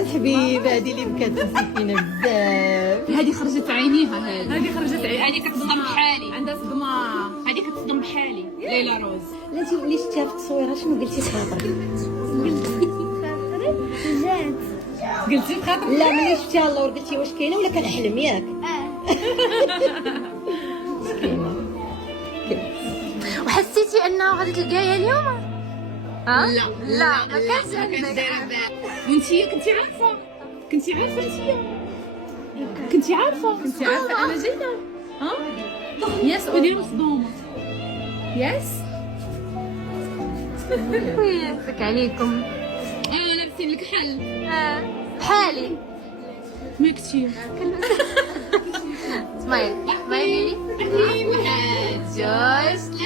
الحبيبه هذه اللي بكات فينا بزاف. هذه خرجت عينيها. هذه خرجت عينيها. هذه كتصدم بحالي. عندها صدمه. هذه كتصدم بحالي. ليلى روز. لا انت ملي شفتيها في التصويره شنو قلتي في خاطرك؟ قلتي في خاطرك؟ لا ملي شفتيها اللور قلتي واش كاينه ولا كنحلم ياك؟ مسكينه. وحسيتي انه غادي تلقايها اليوم؟ لا ما كانش دايره بال. وانتي كنتي عارفه كنتي عارفه انا جايه. ياس وديري مصدومه. ياس وياك عليكم. لابسين لك حل. بحالي ما كتير. سمايل. واحد جوج